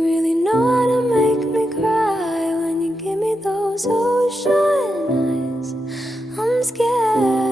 You really know how to make me cry when you give me those ocean eyes. I'm scared.